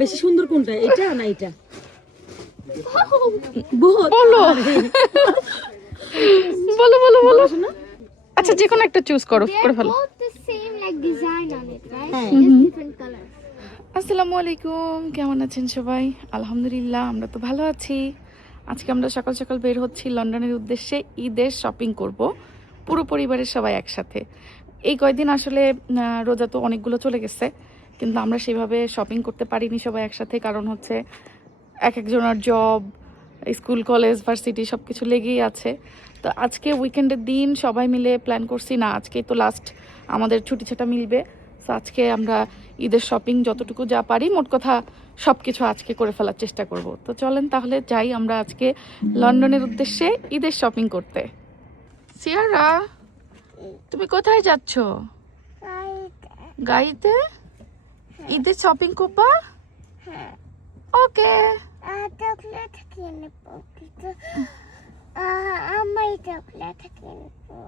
বেশি সুন্দর কোনটা, এটা না এটা? বলো বলো বলো বলো। আচ্ছা যে কোনো একটা চুজ করো, করে ফেলো। আসসালামু আলাইকুম, কেমন আছেন সবাই? আলহামদুলিল্লাহ আমরা তো ভালো আছি। আজকে আমরা সকাল সকাল বের হচ্ছি লন্ডনের উদ্দেশ্যে ঈদের শপিং করব পুরো পরিবারের সবাই একসাথে। এই কয়দিন আসলে রোজা তো অনেকগুলো চলে গেছে, কিন্তু আমরা সেভাবে শপিং করতে পারিনি সবাই একসাথে, কারণ হচ্ছে এক একজনের জব, স্কুল, কলেজ, ভার্সিটি সব কিছু লেগেই আছে। তো আজকে উইকেন্ডের দিন সবাই মিলে প্ল্যান করছি, না আজকে তো লাস্ট আমাদের ছুটি ছাটা মিলবে, তো আজকে আমরা ঈদের শপিং যতটুকু যা পারি, মোট কথা সব কিছু আজকে করে ফেলার চেষ্টা করব। তো চলেন তাহলে যাই আমরা আজকে লন্ডনের উদ্দেশ্যে ঈদের শপিং করতে। সিয়ারা, তুমি কোথায় যাচ্ছ? গাড়িতে? ঈদের শপিং করবা? ওকে। চকলেট কিনে আমার চকলেট কিনবো,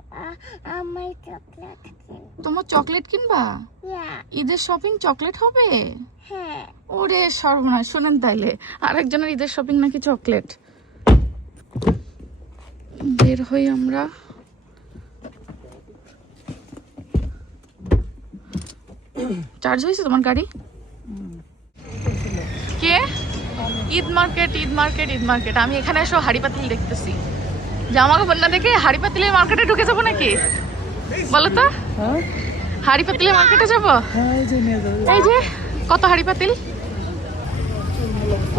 আমার চকলেট কিনবো। তোমার চকলেট কিনবা? ঈদের শপিং চকলেট হবে? হ্যাঁ। ওরে সর্বনাশ, শোনেন তাইলে আরেকজনের ঈদের শপিং নাকি চকলেট। বের হই আমরা। চার্জ হয়েছে তোমার গাড়ি? কে? Eid market, Eid market, Eid market. আমি এখানে এসে হাড়ি পাতিল দেখতেছি, জামা কাপড় না দেখে হাড়ি পাতিলের মার্কেটে ঢুকে যাবো নাকি বলো তো? হাড়ি পাতিলের মার্কেটে যাবো? এই যে কত হাড়ি পাতিল।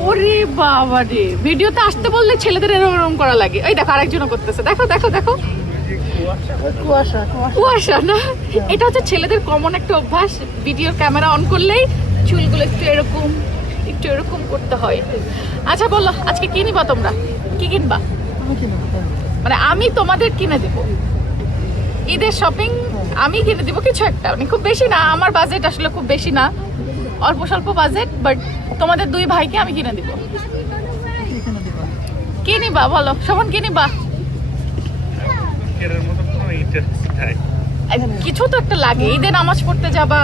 ওরে বাবা রে, ভিডিওতে আসতে বললে ছেলেদের এরকম করা লাগে। এই দেখো আরেকজনও করতেছে, দেখো দেখো দেখো। কুয়াশা না, এটা হচ্ছে ছেলেদের কমন একটা অভ্যাস, ভিডিওর ক্যামেরা অন করলেই চুলগুলো একটু এরকম করতে হয়। আচ্ছা বলো, আজকে কি নিবা তোমরা? কি কিনবা? মানে আমি তোমাদের কিনে দিব ঈদের শপিং, আমি কিনে দিব কিছু একটা, মানে খুব বেশি না, আমার বাজেট আসলে খুব বেশি না, অল্প স্বল্প বাজেট, বাট তোমাদের দুই ভাইকে আমি কিনে দিব। কি নিবা বলো, শোভন কি নিবা? কিছু তো একটা লাগে, ঈদে নামাজ পড়তে যাবা।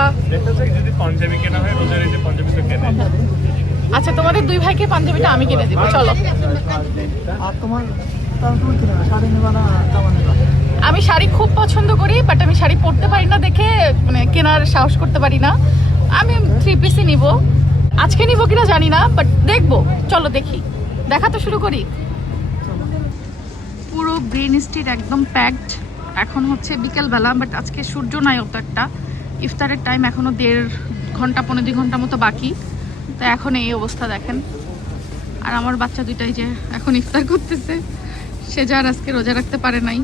আচ্ছা তোমাদের দুই ভাইকে পাঞ্জাবিটা আমি কিনে দিব, চলো। আমি শাড়ি খুব পছন্দ করি, বাট আমি শাড়ি পরতে পারি না দেখে মানে কেনার সাহস করতে পারি না। আমি 3 পিসই নিব, আজকে নিব কিনা জানি না, বাট দেখবো, চলো দেখি, দেখা তো শুরু করি। পুরো গ্রিন স্ট্রিট একদম প্যাকড। এখন হচ্ছে বিকেলবেলা, বাট আজকে সূর্য নাই অত একটা। ইফতারের টাইম এখনো 1.5 ঘন্টা 1.5-2 ঘন্টা মতো বাকি, তো এখন এই অবস্থা দেখেন। আর আমার বাচ্চা দুইটাই যে এখন ইফতার করতেছে, সে যার আজকে রোজা রাখতে পারে নাই,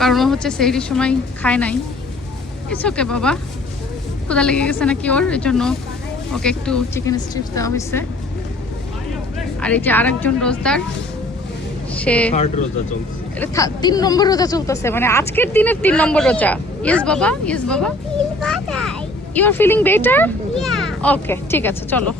কারণ হচ্ছে সেহরির সময় খায় নাই। ইটস ওকে বাবা, ক্ষুধা লেগে গেছে নাকি ওর, এই জন্য ওকে একটু চিকেন স্ট্রিপস দেওয়া হয়েছে। আর এই যে আরেকজন রোজদার, সে 3 নম্বর রোজা চলতেছে, মানে আজকের দিনের 3 নম্বর রোজা। ইয়েস বাবা, ইয়েস বাবা। You are feeling better? Okay ঠিক আছে, চলো।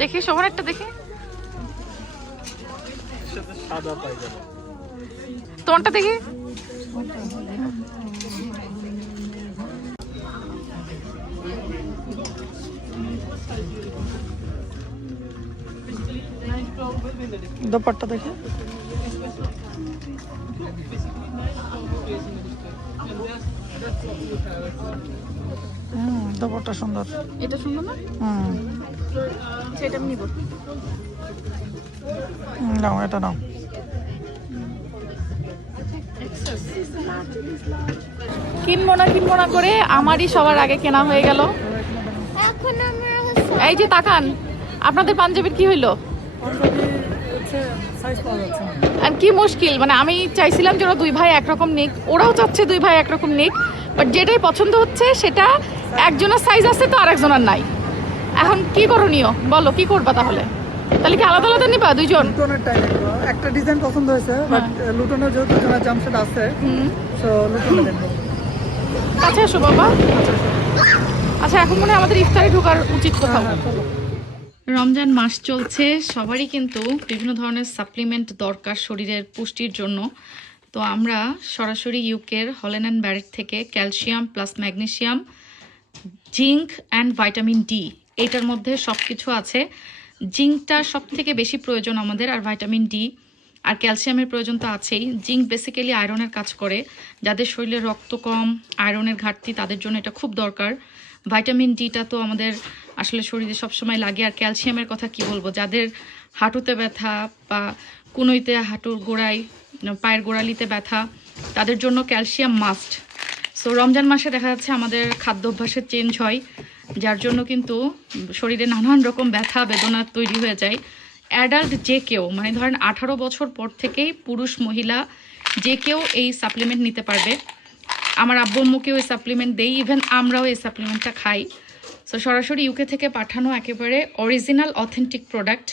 দেখি সবার একটা দেখি, তোমারটা দেখি। দোপাট্টা দেখি। দোপাট্টা সুন্দর, এটা সুন্দর না? সেটা আমি নিব। নাও এটা নাও। কিনবো না করে আমারই সবার আগে কেনা হয়ে গেল। এই যে তাকান, আপনাদের পাঞ্জাবির কি হইলো? আর কি মুশকিল, মানে আমি চাইছিলাম যে ওরা দুই ভাই একরকম নিক, ওরাও চাচ্ছে দুই ভাই একরকম নিক, বাট যেটাই পছন্দ হচ্ছে সেটা একজনের সাইজ আছে তো আরেকজনের নাই। এখন কি করণীয় বলো, কি করবা তাহলে? তাহলে কি আলাদা আলাদা নিবা দুইজন? একটা ডিজাইন পছন্দ হয়েছে, বাট লুটনের যেহেতু দুজনের জামশেদ আছে, সো লুটনের নেব। কাছে আসো বাবা। আচ্ছা এখন মনে হয় আমাদের ইফতারে ঢোকার উচিত কোথাও। রমজান মাস চলছে, সবারই কিন্তু বিভিন্ন ধরনের সাপ্লিমেন্ট দরকার শরীরের পুষ্টির জন্য। তো আমরা সরাসরি ইউকের হল্যান্ড অ্যান্ড ব্যারেট থেকে calcium plus magnesium, zinc and vitamin D, এইটার মধ্যে সব কিছু আছে। জিঙ্কটা সব থেকে বেশি প্রয়োজন আমাদের, আর ভাইটামিন ডি আর ক্যালসিয়ামের প্রয়োজন তো আছেই। জিঙ্ক বেসিক্যালি আয়রনের কাজ করে, যাদের শরীরে রক্ত কম, আয়রনের ঘাটতি, তাদের জন্য এটা খুব দরকার। ভাইটামিন ডিটা তো আমাদের আসলে শরীরে সবসময় লাগে। আর ক্যালসিয়ামের কথা কি বলবো, যাদের হাঁটুতে ব্যথা বা কুনোইতে, হাঁটুর গোড়ায়, পায়ের গোড়ালিতে ব্যথা, তাদের জন্য ক্যালসিয়াম মাস্ট। সো রমজান মাসে দেখা যাচ্ছে আমাদের খাদ্য অভ্যাসের চেঞ্জ হয়, যার জন্য কিন্তু শরীরে নানান রকম ব্যথা বেদনা তৈরি হয়ে যায়। অ্যাডাল্ট যে কেউ, মানে ধরেন 18 বছর পর থেকেই পুরুষ মহিলা যে কেউ এই সাপ্লিমেন্ট নিতে পারবে। আমার আব্বু আম্মুকেও এই সাপ্লিমেন্ট দেই, ইভেন আমরাও এই সাপ্লিমেন্টটা খাই। সো সরাসরি ইউকে থেকে পাঠানো একেবারে অরিজিনাল অথেন্টিক প্রোডাক্ট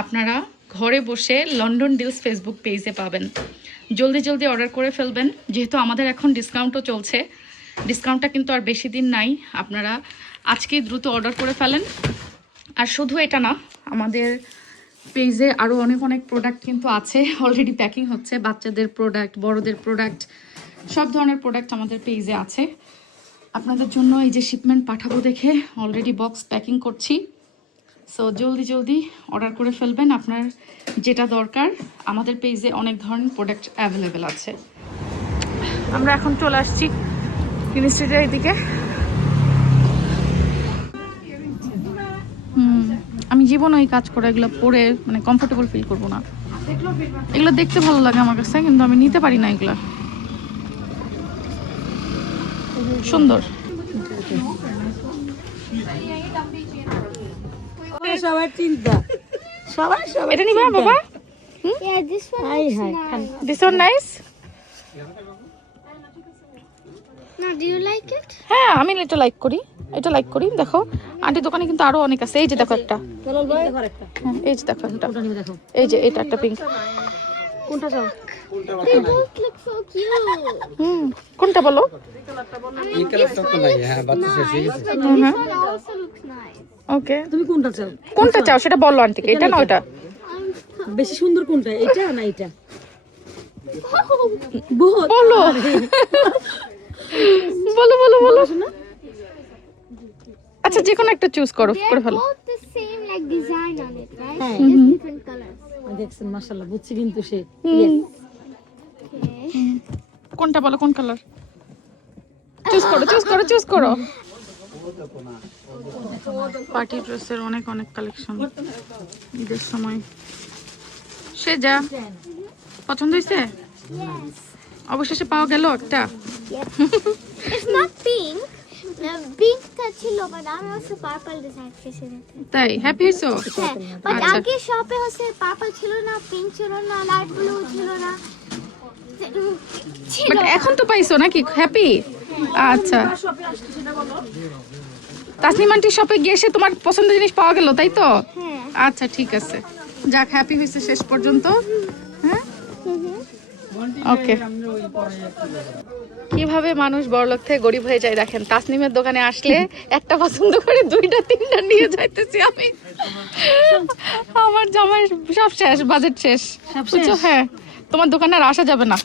আপনারা ঘরে বসে লন্ডন ডিলস ফেসবুক পেজে পাবেন। জলদি জলদি অর্ডার করে ফেলবেন, যেহেতু আমাদের এখন ডিসকাউন্টও চলছে। ডিসকাউন্টটা কিন্তু আর বেশি দিন নাই, আপনারা আজকেই দ্রুত অর্ডার করে ফেলেন। আর শুধু এটা না, আমাদের পেজে আরও অনেক অনেক প্রোডাক্ট কিন্তু আছে, অলরেডি প্যাকিং হচ্ছে। বাচ্চাদের প্রোডাক্ট, বড়দের প্রোডাক্ট, সব ধরনের প্রোডাক্ট আমাদের পেজে আছে। আপনাদের জন্য এই যে শিপমেন্ট পাঠাবো দেখে অলরেডি বক্স প্যাকিং করছি। সো জলদি জলদি অর্ডার করে ফেলবেন আপনার যেটা দরকার। আমাদের পেজে অনেক ধরনের প্রোডাক্ট অ্যাভেলেবেল আছে। আমরা এখন চলে আসছি কিং স্ট্রিটের এদিকে। আমি জীবনে ওই কাজ করে এগুলো পরে মানে কমফোর্টেবল ফিল করবো না। এগুলো দেখতে ভালো লাগে আমার কাছে, কিন্তু আমি নিতে পারি না এগুলো। সুন্দর। সবার চিন্তা, সবার সবার এটা নিবা বাবা? Yeah, this one হাই looks হাই nice. This one nice. Now, do you like it? হ্যাঁ, আমি এটা লাইক করি, এটা লাইক করি। দেখো আন্টি দোকানে কিন্তু আরো অনেক আছে। এই যে দেখো একটা, চলো ভাই একটা হ্যাঁ এই যে দেখো একটা, কোনটা নিবে দেখো, এই যে এটা একটা পিঙ্ক। কোনটা চাও? They both look so cute. কোনটা বলো? I mean, this one looks nice, but this one also looks nice. ওকে, তুমি কোনটা চাও? কোনটা চাও সেটা বলো আন্টিকে। এটা না ওটা? বেশি সুন্দর কোনটা, এটা না এটা? বহুত বলো বলো বলো বলো। আচ্ছা যে কোনো একটা চুজ করো, করে They're fellow. both the same like design on it, right? হ্যাঁ। Just different colors. দেখছেন মাশাআল্লাহ, বুঝছি কিন্তু সে। Okay. কোনটা বলো, কোন কালার? চুজ করো চুজ করো চুজ করো। পার্টি ড্রেসের অনেক অনেক কালেকশন ঈদের সময়। সে যা পছন্দ হয়েছে, Yes. অবশেষে পাওয়া গেল একটা। It's not pink. Pink টা ছিল, but আমি also purple design ফেসেছি। তাই হ্যাপি হয়েছো? হ্যাঁ, but আচ্ছা। আগে শপে হচ্ছে পার্পল ছিল না, পিঙ্ক ছিল না, লাইট ব্লু ছিল না। ছিল বাট এখন তো পাইছো নাকি, হ্যাপি? আচ্ছা, তাসনিম আন্টির শপে গিয়ে এসে তোমার পছন্দের জিনিস পাওয়া গেল, তাই তো? হ্যাঁ। আচ্ছা ঠিক আছে, যাক হ্যাপি হয়েছে শেষ পর্যন্ত। হ্যাঁ ওকে। কিভাবে মানুষ বড়লোক থেকে গরিব হয়ে যায় দেখেন। তাসনিমের দোকানে আসলে একটা পছন্দ করে দুইটা তিনটা নিয়ে যাইতেছি আমি। আমার জামাই সব শেষ, বাজেট শেষ, বুঝছো? হ্যাঁ, তোমার দোকানে আর আসা যাবে না,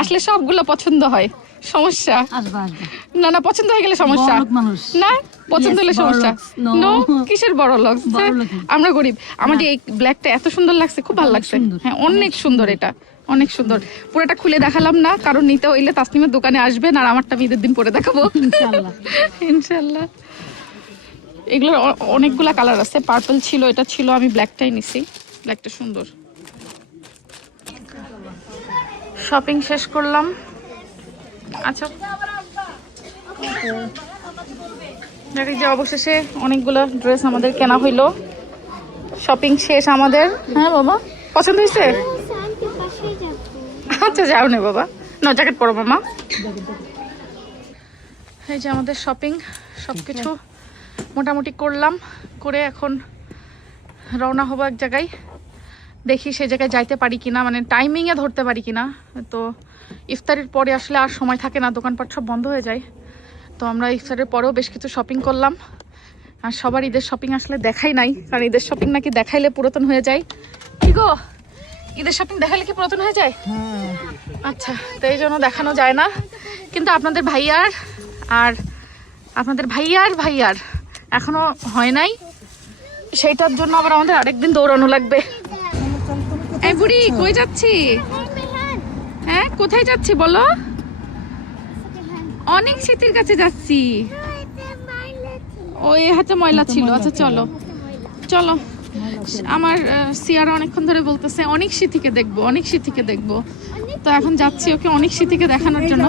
আসলে সবগুলো পছন্দ হয়, সমস্যা। আসবা আসবা, না না, পছন্দ হয়ে গেলে সমস্যা বড়লোক মানুষ। না, পছন্দ Yes, হলে সমস্যা। বড়লোক। No. নো, কিসের বড় লোক? বড়লোকই। আমরা গরিব। আমাদের এই ব্ল্যাকটা এত সুন্দর লাগছে, খুব ভালো লাগছে। সুন্দর, হ্যাঁ অনেক সুন্দর, এটা অনেক সুন্দর। পুরোটা খুলে দেখালাম না, কারণ নিতে হইলে তাসনিমের দোকানে আসবেন, আর আমারটা আমি ঈদের দিন পরে দেখাবো ইনশাআল্লাহ। ইনশাল্লাহ। এগুলোর অনেকগুলা কালার আছে, পার্পল ছিল, এটা ছিল, আমি ব্ল্যাকটাই নিছি। ব্ল্যাকটা সুন্দর। শপিং শেষ করলাম। আচ্ছা দেখি যে অবশেষে অনেকগুলো ড্রেস আমাদের কেনা হইলো, শপিং শেষ আমাদের। হ্যাঁ বাবা, পছন্দ হয়েছে? শান্তির পাশেই যাবো। আচ্ছা যাও নে বাবা, না জ্যাকেট পরো মামা। এই যে আমাদের শপিং সবকিছু মোটামুটি করলাম, করে এখন রওনা হবো এক জায়গায়। দেখি সে জায়গায় যাইতে পারি কিনা, মানে টাইমিংয়ে ধরতে পারি কিনা। তো ইফতারের পরে আসলে আর সময় থাকে না, দোকানপাট সব বন্ধ হয়ে যায়। তো আমরা ইফতারের পরেও বেশ কিছু শপিং করলাম, আর সবার ঈদের শপিং আসলে দেখাই নাই, কারণ ঈদের শপিং নাকি দেখাইলে পুরাতন হয়ে যায়। কি গো, ঈদের শপিং দেখাইলে কি পুরাতন হয়ে যায়? আচ্ছা, তো এই জন্য দেখানো যায় না। কিন্তু আপনাদের ভাইয়ার এখনো হয় নাই, সেইটার জন্য আবার আমাদের আরেকদিন দৌড়ানো লাগবে। এই বুড়ি কই যাচ্ছি? হ্যাঁ, কোথায় যাচ্ছি বলো? অনেক স্মৃতির কাছে যাচ্ছি। ওই হাতে ময়লা ছিল। আচ্ছা চলো চলো। আমার সিয়ারা অনেকক্ষণ ধরে বলতেছে অনেক স্মৃতিকে দেখবো, অনেক স্মৃতিকে দেখবো। তো এখন যাচ্ছি ওকে অনেক স্মৃতিকে দেখানোর জন্য।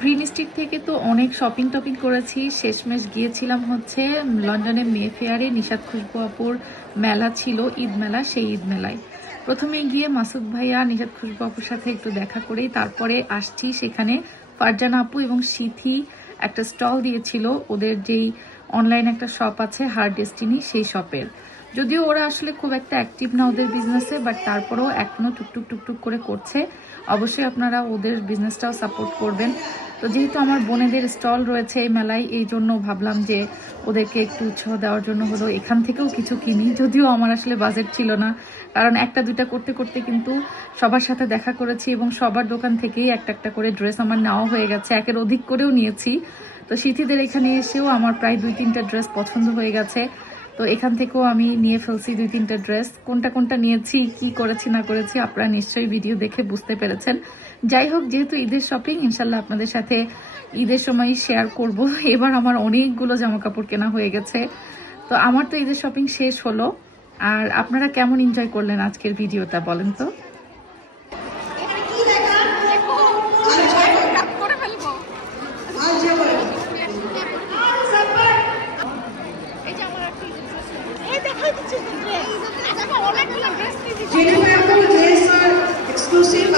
গ্রিন স্ট্রিট থেকে তো অনেক শপিং টপিং করেছি। শেষমেশ গিয়েছিলাম হচ্ছে লন্ডনে মে ফেয়ারে, নিশাত খুশবু আপুর মেলা ছিল, ঈদ মেলা। সেই ঈদ মেলায় প্রথমে গিয়ে মাসুদ ভাইয়া নিশাত খুশবু আপুর সাথে একটু দেখা করেই তারপরে আসছি। সেখানে ফারজানা আপু এবং সিথি একটা স্টল দিয়েছিল, ওদের যেই অনলাইন একটা শপ আছে হার ডেস্টিনি, সেই শপের। যদিও ওরা আসলে খুব একটা অ্যাক্টিভ না ওদের বিজনেসে, বাট তারপরেও এখনও টুকটুক করে করছে। অবশ্যই আপনারা ওদের বিজনেসটাও সাপোর্ট করবেন। তো যেহেতু আমার বোনেদের স্টল রয়েছে এই মেলায়, এই জন্য ভাবলাম যে ওদেরকে একটু উৎসাহ দেওয়ার জন্য হলো এখান থেকেও কিছু কিনি। যদিও আমার আসলে বাজেট ছিল না, কারণ একটা দুইটা করতে করতে কিন্তু সবার সাথে দেখা করেছি এবং সবার দোকান থেকেই একটা একটা করে ড্রেস আমার নেওয়া হয়ে গেছে, একের অধিক করেও নিয়েছি। তো সিথিদের এখানে এসেও আমার প্রায় 2-3টা ড্রেস পছন্দ হয়ে গেছে। তো এখান থেকেও আমি নিয়ে ফেলছি 2-3টা ড্রেস। কোনটা নিয়েছি, কি করেছি না করেছি আপনারা নিশ্চয়ই ভিডিও দেখে বুঝতে পেরেছেন। যাই হোক, যেহেতু ঈদের শপিং, ইনশাল্লাহ আপনাদের সাথে ঈদের সময় শেয়ার করব। এবার আমার অনেকগুলো জামা কাপড় কেনা হয়ে গেছে। তো আমার তো ঈদের শপিং শেষ হলো। আর আপনারা কেমন এনজয় করলেন আজকের ভিডিওটা বলেন তো। Jennifer Apple dress exclusive,